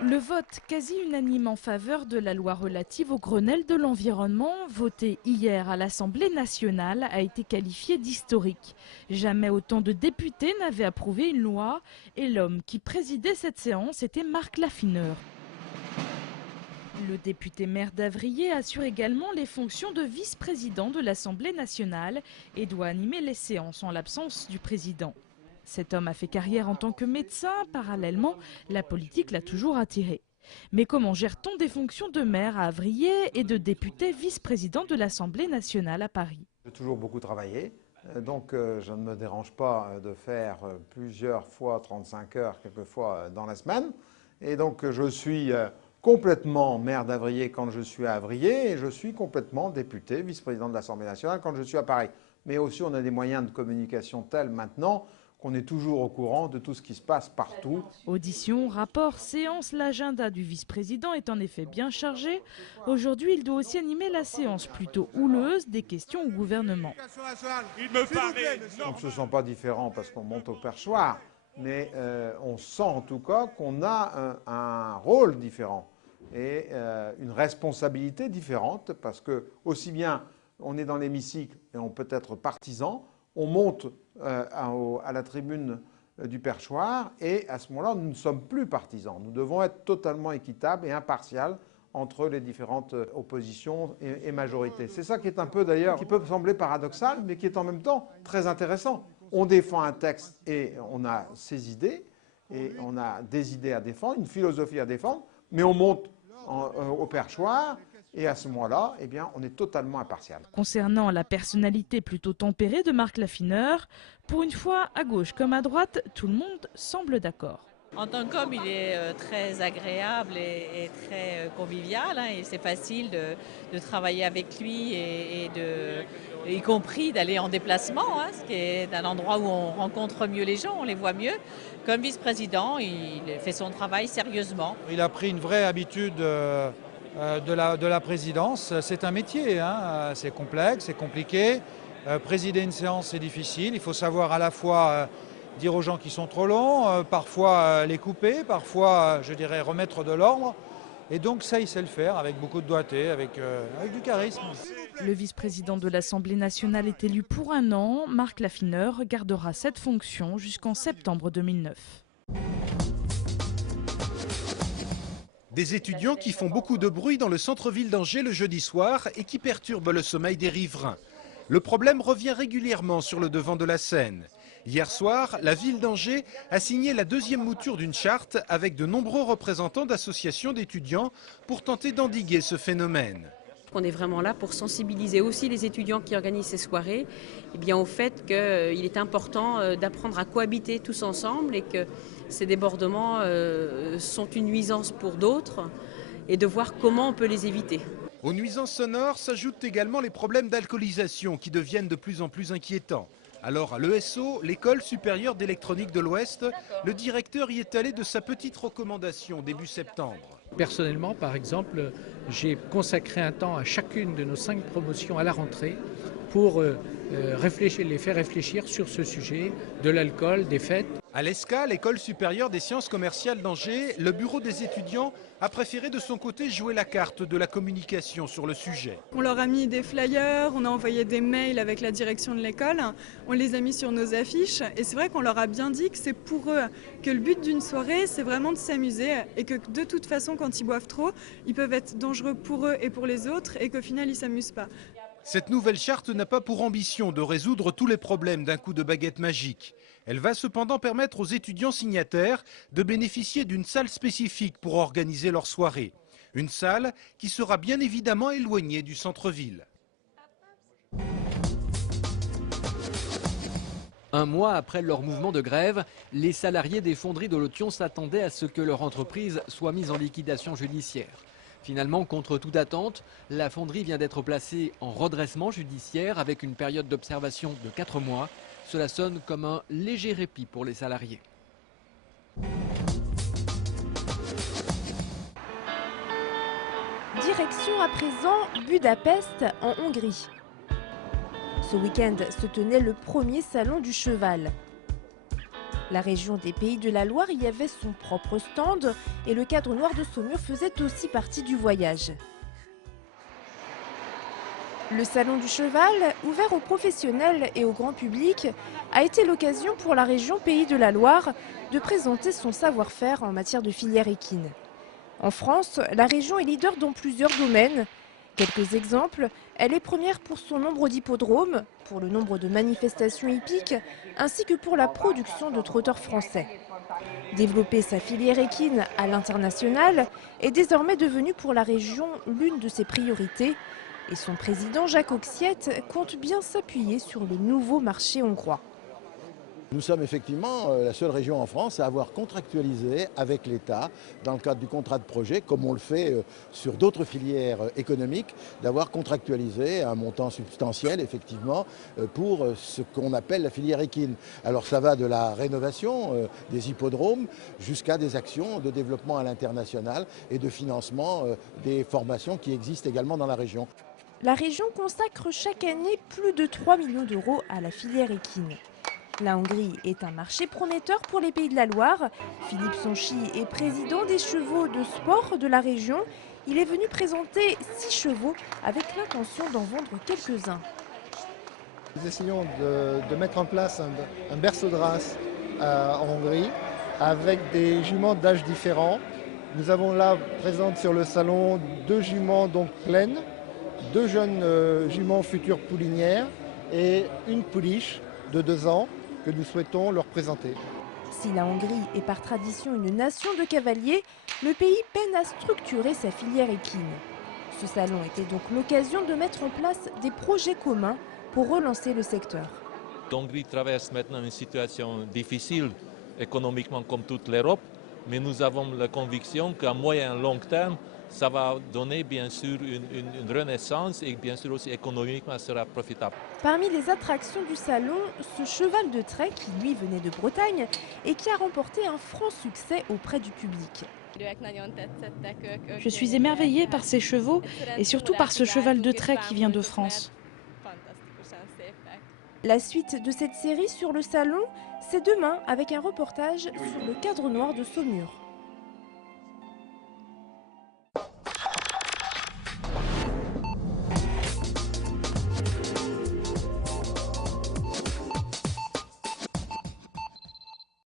Le vote quasi unanime en faveur de la loi relative au Grenelle de l'environnement, votée hier à l'Assemblée nationale, a été qualifié d'historique. Jamais autant de députés n'avaient approuvé une loi et l'homme qui présidait cette séance était Marc Laffineur. Le député maire d'Avrier assure également les fonctions de vice-président de l'Assemblée nationale et doit animer les séances en l'absence du président. Cet homme a fait carrière en tant que médecin. Parallèlement, la politique l'a toujours attiré. Mais comment gère-t-on des fonctions de maire à Avrier et de député vice-président de l'Assemblée nationale à Paris? J'ai toujours beaucoup travaillé, donc je ne me dérange pas de faire plusieurs fois 35 heures, quelquefois dans la semaine. Et donc je suis complètement maire d'Avrier quand je suis à Avrier et je suis complètement député, vice-président de l'Assemblée nationale quand je suis à Paris. Mais aussi on a des moyens de communication tels maintenant qu'on est toujours au courant de tout ce qui se passe partout. Audition, rapport, séance, l'agenda du vice-président est en effet bien chargé. Aujourd'hui, il doit aussi animer la séance plutôt houleuse des questions au gouvernement. On ne se sent pas différent parce qu'on monte au perchoir, mais on sent en tout cas qu'on a un rôle différent et une responsabilité différente parce que aussi bien on est dans l'hémicycle et on peut être partisan, on monte à la tribune du perchoir et à ce moment-là, nous ne sommes plus partisans. Nous devons être totalement équitables et impartials entre les différentes oppositions et majorités. C'est ça qui est un peu d'ailleurs, qui peut sembler paradoxal, mais qui est en même temps très intéressant. On défend un texte et on a ses idées, et on a des idées à défendre, une philosophie à défendre, mais on monte au perchoir. Et à ce moment-là, eh bien, on est totalement impartial. Concernant la personnalité plutôt tempérée de Marc Laffineur, pour une fois, à gauche comme à droite, tout le monde semble d'accord. En tant qu'homme, il est très agréable et très convivial, et c'est facile de travailler avec lui y compris d'aller en déplacement, ce qui est un endroit où on rencontre mieux les gens, on les voit mieux. Comme vice-président, il fait son travail sérieusement. Il a pris une vraie habitude de la présidence. C'est un métier, c'est complexe, c'est compliqué. Présider une séance, c'est difficile. Il faut savoir à la fois dire aux gens qui sont trop longs, parfois les couper, parfois, je dirais, remettre de l'ordre. Et donc ça, il sait le faire avec beaucoup de doigté, avec du charisme. Le vice-président de l'Assemblée nationale est élu pour 1 an. Marc Laffineur gardera cette fonction jusqu'en septembre 2009. Des étudiants qui font beaucoup de bruit dans le centre-ville d'Angers le jeudi soir et qui perturbent le sommeil des riverains. Le problème revient régulièrement sur le devant de la scène. Hier soir, la ville d'Angers a signé la 2e mouture d'une charte avec de nombreux représentants d'associations d'étudiants pour tenter d'endiguer ce phénomène. On est vraiment là pour sensibiliser aussi les étudiants qui organisent ces soirées au fait qu'il est important d'apprendre à cohabiter tous ensemble et que ces débordements sont une nuisance pour d'autres et de voir comment on peut les éviter. Aux nuisances sonores s'ajoutent également les problèmes d'alcoolisation qui deviennent de plus en plus inquiétants. Alors à l'ESO, l'école supérieure d'électronique de l'Ouest, le directeur y est allé de sa petite recommandation début septembre. Personnellement, par exemple, j'ai consacré un temps à chacune de nos 5 promotions à la rentrée pour les faire réfléchir sur ce sujet de l'alcool, des fêtes. À l'ESCA, l'école supérieure des sciences commerciales d'Angers, le bureau des étudiants a préféré de son côté jouer la carte de la communication sur le sujet. On leur a mis des flyers, on a envoyé des mails avec la direction de l'école, on les a mis sur nos affiches et c'est vrai qu'on leur a bien dit que c'est pour eux, que le but d'une soirée c'est vraiment de s'amuser et que de toute façon quand ils boivent trop, ils peuvent être dangereux pour eux et pour les autres et qu'au final ils ne s'amusent pas. Cette nouvelle charte n'a pas pour ambition de résoudre tous les problèmes d'un coup de baguette magique. Elle va cependant permettre aux étudiants signataires de bénéficier d'une salle spécifique pour organiser leur soirée. Une salle qui sera bien évidemment éloignée du centre-ville. Un mois après leur mouvement de grève, les salariés des fonderies de Lotion s'attendaient à ce que leur entreprise soit mise en liquidation judiciaire. Finalement, contre toute attente, la fonderie vient d'être placée en redressement judiciaire avec une période d'observation de 4 mois. Cela sonne comme un léger répit pour les salariés. Direction à présent Budapest en Hongrie. Ce week-end se tenait le premier salon du cheval. La région des Pays de la Loire y avait son propre stand et le cadre noir de Saumur faisait aussi partie du voyage. Le Salon du Cheval, ouvert aux professionnels et au grand public, a été l'occasion pour la région Pays de la Loire de présenter son savoir-faire en matière de filière équine. En France, la région est leader dans plusieurs domaines. Quelques exemples, elle est première pour son nombre d'hippodromes, pour le nombre de manifestations hippiques, ainsi que pour la production de trotteurs français. Développer sa filière équine à l'international est désormais devenu pour la région l'une de ses priorités. Et son président Jacques Auxiette compte bien s'appuyer sur le nouveau marché hongrois. Nous sommes effectivement la seule région en France à avoir contractualisé avec l'État, dans le cadre du contrat de projet, comme on le fait sur d'autres filières économiques, d'avoir contractualisé un montant substantiel, effectivement, pour ce qu'on appelle la filière équine. Alors ça va de la rénovation des hippodromes jusqu'à des actions de développement à l'international et de financement des formations qui existent également dans la région. La région consacre chaque année plus de 3 millions d'euros à la filière équine. La Hongrie est un marché prometteur pour les Pays de la Loire. Philippe Sonchi est président des chevaux de sport de la région. Il est venu présenter 6 chevaux avec l'intention d'en vendre quelques-uns. Nous essayons de mettre en place un berceau de race en Hongrie avec des juments d'âge différents. Nous avons là présentes sur le salon 2 juments donc pleines, 2 jeunes juments futures poulinières et une pouliche de 2 ans que nous souhaitons leur présenter. Si la Hongrie est par tradition une nation de cavaliers, le pays peine à structurer sa filière équine. Ce salon était donc l'occasion de mettre en place des projets communs pour relancer le secteur. L'Hongrie traverse maintenant une situation difficile économiquement comme toute l'Europe, mais nous avons la conviction qu'à moyen et long terme, ça va donner bien sûr une renaissance et bien sûr aussi économiquement sera profitable. Parmi les attractions du salon, ce cheval de trait qui lui venait de Bretagne et qui a remporté un franc succès auprès du public. Je suis émerveillée par ces chevaux et surtout par ce cheval de trait qui vient de France. La suite de cette série sur le salon, c'est demain avec un reportage sur le cadre noir de Saumur.